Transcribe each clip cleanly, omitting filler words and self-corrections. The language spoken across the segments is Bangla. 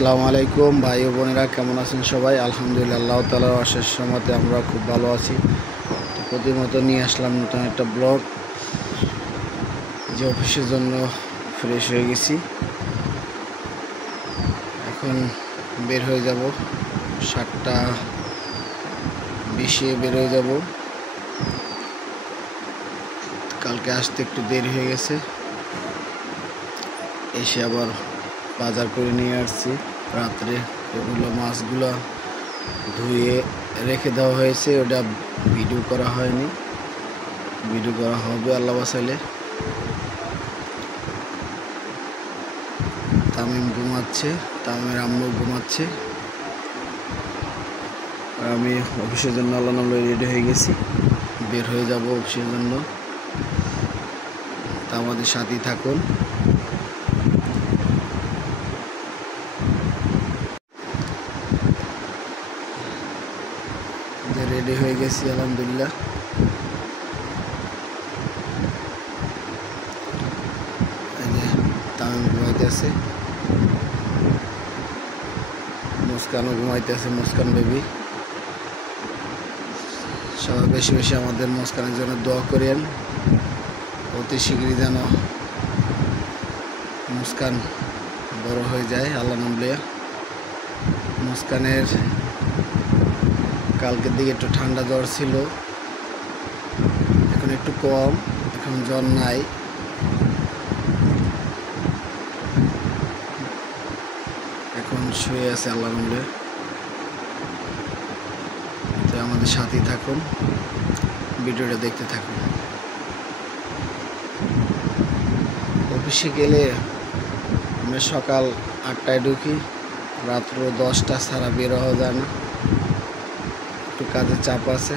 আসসালামু আলাইকুম ভাই ও বোনেরা, কেমন আছেন সবাই? আলহামদুলিল্লাহ, আল্লাহ তাআলার অশেষ রহমতে আমরা খুব ভালো আছি। তো প্রতিমতো নিয়ে আসলাম নতুন একটা ব্লগ। যে অফিসের জন্য ফ্রেশ হয়ে গেছি, এখন বের হয়ে যাব। 7:20 বের হয়ে যাব। কালকে আসতে একটু দেরি হয়ে গেছে, এসে আবার বাজার করে নিয়ে আসছি। রাত্রে এগুলো মাছগুলো ধুয়ে রেখে দেওয়া হয়েছে, ওটা ভিডিও করা হয়নি, ভিডিও করা হবে আল্লাহ বাসাইলে। তামিম ঘুমাচ্ছে, তামিমের আম্মু ঘুমাচ্ছে, আর আমি অফিসের জন্য আল্লাহ নামে রেডি হয়ে গেছি, বের হয়ে যাব অফিসের জন্য। তা আমাদের সাথেই থাকুন। রেডি হয়ে গেছি আলহামদুলিল্লাহ। তামিম ঘুমাইতেছে, মুস্কানও ঘুমাইতেছে, মুস্কান বেবি। সবাই বেশি বেশি আমাদের মুস্কানের জন্য দোয়া করেন, অতি শীঘ্রই যেন মুস্কান বড় হয়ে যায় আল্লাহ নামলিয়া। মুস্কানের কালকের দিকে একটু ঠান্ডা জ্বর ছিল, এখন একটু কম, এখন জ্বর নাই। এখন শুয়ে আছে আল্লাহ নামলিয়া। তো আমাদের সাথেই থাকুন, ভিডিওটা দেখতে থাকুন। অফিসে গেলে আমরা সকাল 8টায় ঢুকি, রাত্র 10টা ছাড়া বের হওয়া যায় না, একটু কাজের চাপ আছে।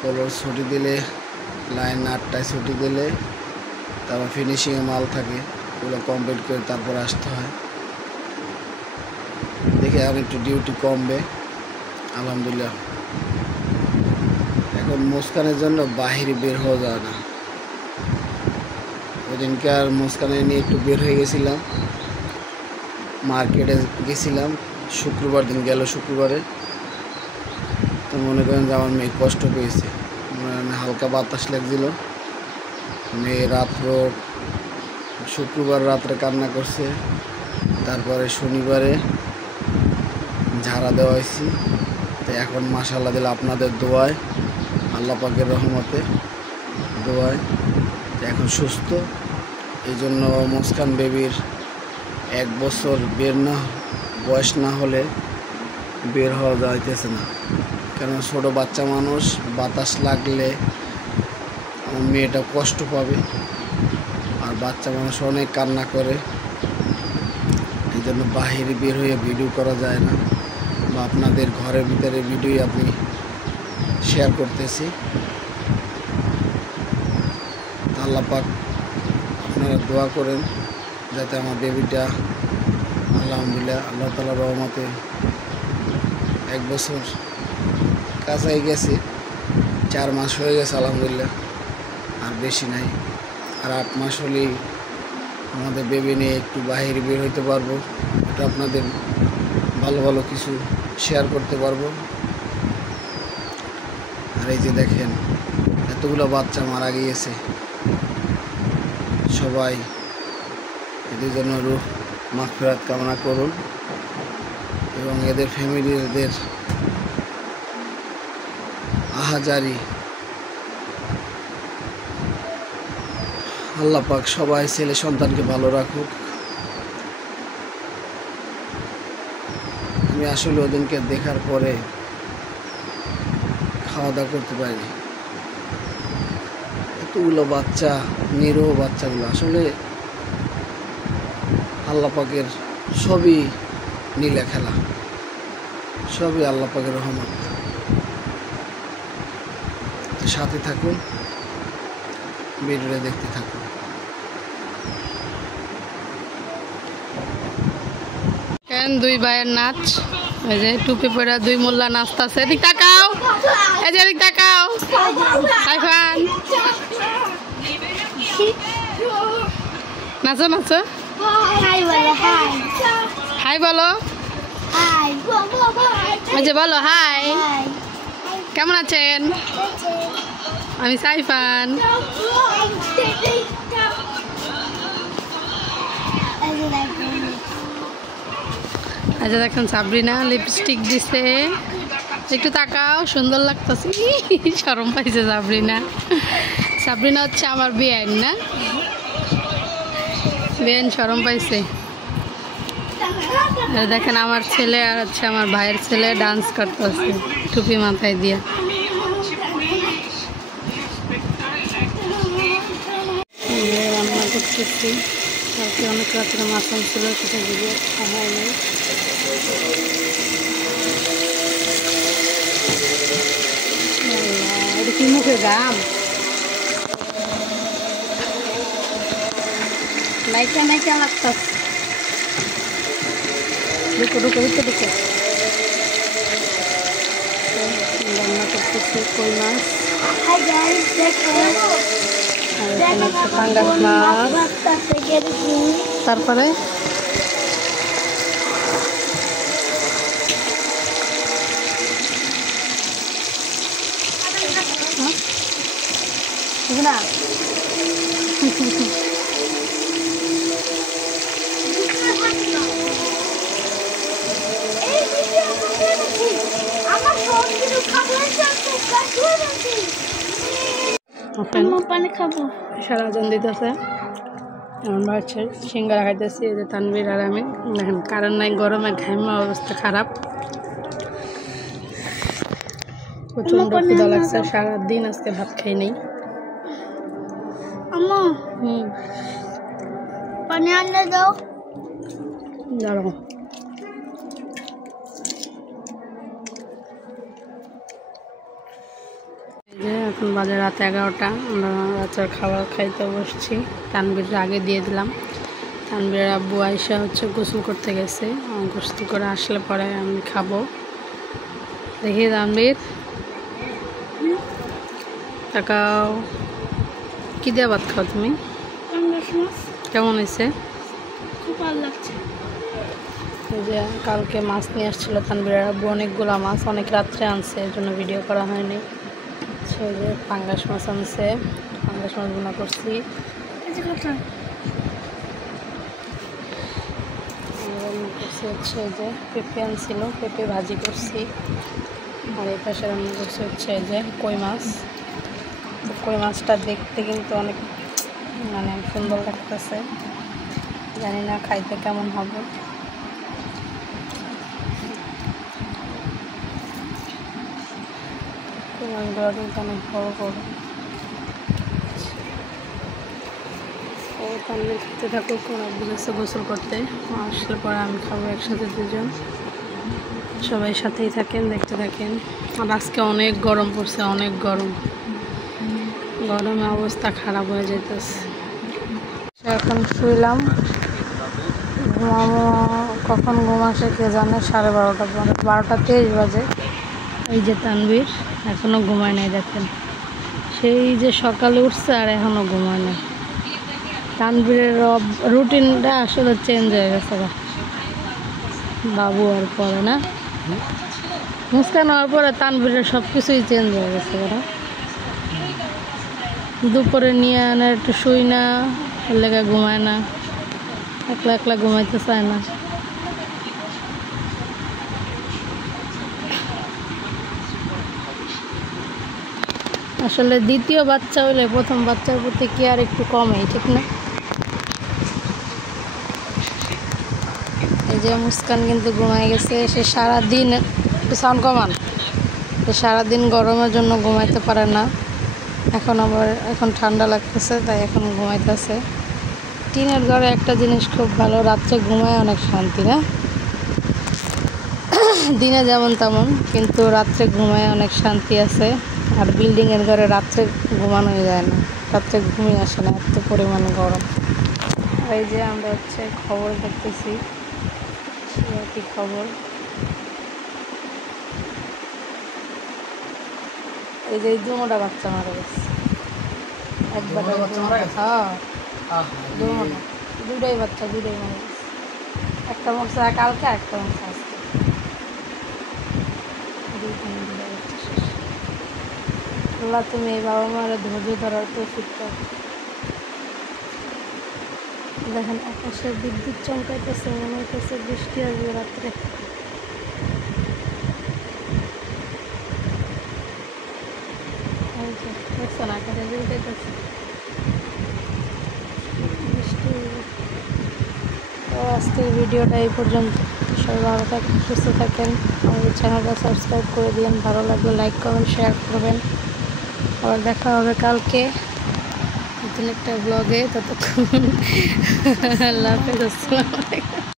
পনেরো ছুটি দিলে, লাইন 8টায় ছুটি দিলে তারপর ফিনিশিংয়ে মাল থাকে, ওগুলো কমপ্লিট করে তারপর আসতে হয়। দেখে আর একটু ডিউটি কমবে আলহামদুলিল্লাহ। এখন মুস্কানের জন্য বাহিরে বের হওয়া যায় না। ওদিনকে আর মুস্কানে নিয়ে একটু বের হয়ে গেছিলাম, মার্কেটে গেছিলাম শুক্রবার দিন, গেল শুক্রবারে। তো মনে করেন যে আমার মেয়ে কষ্ট পেয়েছে, হালকা বাতাস লাগছিল। মেয়ে রাত্র শুক্রবার রাত্রে কান্না করছে, তারপরে শনিবারে ঝাড়া দেওয়া হয়েছি। তো এখন মাশাআল্লাহ দিলে আপনাদের দোয়ায়, আল্লাহ পাকের রহমতে দোয়ায় এখন সুস্থ। এই জন্য মুস্কান বেবির 1 বছর বয়স না হলে বের হওয়া যাইতেছে না, কারণ ছোটো বাচ্চা মানুষ, বাতাস লাগলে আমার মেয়েটা কষ্ট পাবে, আর বাচ্চা মানুষ অনেক কান্না করে। এই জন্য বাহিরে বের হয়ে ভিডিও করা যায় না, বা আপনাদের ঘরের ভিতরে ভিডিও আপনি শেয়ার করতেছি। আল্লাহ পাক আপনারা দোয়া করেন যাতে আমার বেবিটা আলহামদুলিল্লাহ আল্লাহ তাআলার রহমতে 1 বছর কাছাই গেছে, 4 মাস হয়ে গেছে আলহামদুলিল্লাহ, আর বেশি নাই। আর 8 মাস হলেই আমাদের বেবি নিয়ে একটু বাইরে বের হইতে পারবো, এটা আপনাদের ভালো ভালো কিছু শেয়ার করতে পারবো। আর এই যে দেখেন এতগুলো বাচ্চা মারা গিয়েছে, সবাই এদের জন্য রূহ মাগফিরাত কামনা করুন, এবং এদের ফ্যামিলিদের আহাজারি আল্লাহ পাক সবাই ছেলে সন্তানকে ভালো রাখুক। আমি আসলে ওদিনকে দেখার পরে খাওয়া দাওয়া করতে পারিনি। এতগুলো বাচ্চা, নিরীহ বাচ্চাগুলো, আসলে আল্লাহ পাকের সবই নীলা খেলা, সবই আল্লাহ পাকের রহমত। সাথে থাকুন, ভিডিওটা দেখতে থাকুন। দুই ভাইয়ের নাচ, এই যে টুপি পরে 2 মোল্লা নাচতেছে। এদিক তাকাও, এই যে এদিক তাকাও। এখন নাচো নাচো, হাই বলো হাই হাই বলো, হাই ওই যে বলো হাই। হাই কেমন আছেন? আমি সাইফান। আচ্ছা দেখেন সাবরিনা লিপস্টিক দিছে, একটু তাকাও, সুন্দর লাগতেছে। শরম পাইছে সাবরিনা। সাবরিনা হচ্ছে আমার বিয়ান না, বিয়ান শরম পাইছে। আর দেখেন আমার ছেলে আর হচ্ছে আমার ভাইয়ের ছেলে ডান্স করতেছে টুপি মাথায় দিয়ে। রান্না করতেছি, কালকে অনেক রাত্রে মাছ ছিল, সেটা ভিডিও হয়নি। এটা কি মুখে গাম নাইকা নাইকা লাগতেছে। ঢুকো ঢুকো ঢুকো ঢুকো। রান্না করতেছি কই মাছ, হাই গাইস দেখো আর এখানে হচ্ছে পাঙ্গাস মাছ। তারপরে না পানি খাবো। সারা জন দিতেছে, এমন বাড়ছে সিঙ্গারা খাইতেছি। এই যে তানভীর আর আমি, দেখেন কারেন্ট নাই, গরমে ঘামা অবস্থা খারাপ, প্রচন্ড খিদা লাগছে। সারাদিন আজকে ভাত খাই নেই। আম্মা পানি আনলে দাও। দাঁড়াও, যে এখন বাজে রাত 11টা, আমরা রাতের খাবার খাইতে বসছি। তানভীর আগে দিয়ে দিলাম। তানভীরের আব্বু আয়সা হচ্ছে গোসল করতে গেছে, গোসল করে আসলে পরে আমি খাবো। দেখি তানভীর তাকাও, কি দিয়ে ভাত খাও তুমি? কেমন হয়েছে? খুব ভালো লাগছে। এই যে কালকে মাছ নিয়ে আসছিল তানভীরের আব্বু, অনেকগুলো মাছ, অনেক রাত্রে আনছে, এর জন্য ভিডিও করা হয়নি। সেই যে পাঙ্গাস মাছ আনছে, পাঙ্গাস মাছ বোনা করছি। হচ্ছে যে পেঁপে আনছিল, পেঁপে ভাজি করছি। আর এই পাশে রান্না করছি হচ্ছে এই যে কই মাছ। তো কই মাছটা দেখতে কিন্তু অনেক মানে সুন্দর লাগতেছে, জানি না খাইতে কেমন হবে। কই মাছগুলো কিন্তু অনেক বড় বড়। ও তাহলে খেতে থাকুক, ওরা বলেছে গোসল করতে, আসলে পরে আমি খাবো একসাথে দুজন। সবাই সাথেই থাকেন, দেখতে থাকেন। আর আজকে অনেক গরম পড়ছে, অনেক গরম, গরমে অবস্থা খারাপ হয়ে যেতেছে। এখন শুইলাম, ঘুমাবো, কখন ঘুম আসে কে জানে। 12:30 12:23 বাজে। এই যে তানভীর এখনও ঘুমায় নাই, দেখেন সেই যে সকালে উঠছে আর এখনও ঘুমায় নাই। তানভীরের রুটিনটা আসলে চেঞ্জ হয়ে গেছে বাবু আর পরে না, মুস্কান হওয়ার পরে তানভীরের সব কিছুই চেঞ্জ হয়ে গেছে। দুপুরে নিয়ে আনে একটু শুই না, এর লেগে ঘুমায় না, একলা একলা ঘুমাইতে চায় না। আসলে দ্বিতীয় বাচ্চা হইলে প্রথম বাচ্চার প্রতি কেয়ার একটু কমে, ঠিক না? এই যে মুস্কান কিন্তু ঘুমাই গেছে, সে সারাদিন, একটু সাউন্ড কমান, সে সারাদিন গরমের জন্য ঘুমাইতে পারে না। এখন ঠান্ডা লাগতেছে, তাই এখন ঘুমাইতেছে। টিনের ঘরে একটা জিনিস খুব ভালো, রাত্রে ঘুমায় অনেক শান্তি, না? দিনে যেমন তেমন, কিন্তু রাত্রে ঘুমায় অনেক শান্তি আছে। আর বিল্ডিংয়ের ঘরে রাত্রে ঘুমানোই যায় না, রাত্রে ঘুমিয়ে আসে না, এত পরিমাণ গরম। এই যে আমরা হচ্ছে খবর দেখতেছি, কি খবর। এই যে 2টা বাচ্চা মারা গেছে একবারে। হ্যাঁ, দুটোই বাচ্চা, দুটোই মারা গেছে। একটা মরছে কালকে, একটা মরছে আজকে। দুইটা বাচ্চা শেষ। আল্লাহ তুমি এই বাবা মারা ধৈর্য ধরার তৌফিক দাও। দেখেন আকাশে বিদ্যুৎ চমকাইতেছে, মনে হইতেছে বৃষ্টি আসবে রাত্রে। দেখছেন আকাশে চমকাইতেছে, বৃষ্টি। তো আজকের ভিডিওটা এই পর্যন্ত। সবাই ভালো থাকেন, সুস্থ থাকেন। আমাদের চ্যানেলটা সাবস্ক্রাইব করে দিন, ভালো লাগলে লাইক করবেন, শেয়ার করবেন। আবার দেখা হবে কালকে নতুন একটা ব্লগে। ততক্ষণ আল্লাহ হাফেজ, আসসালামু আলাইকুম।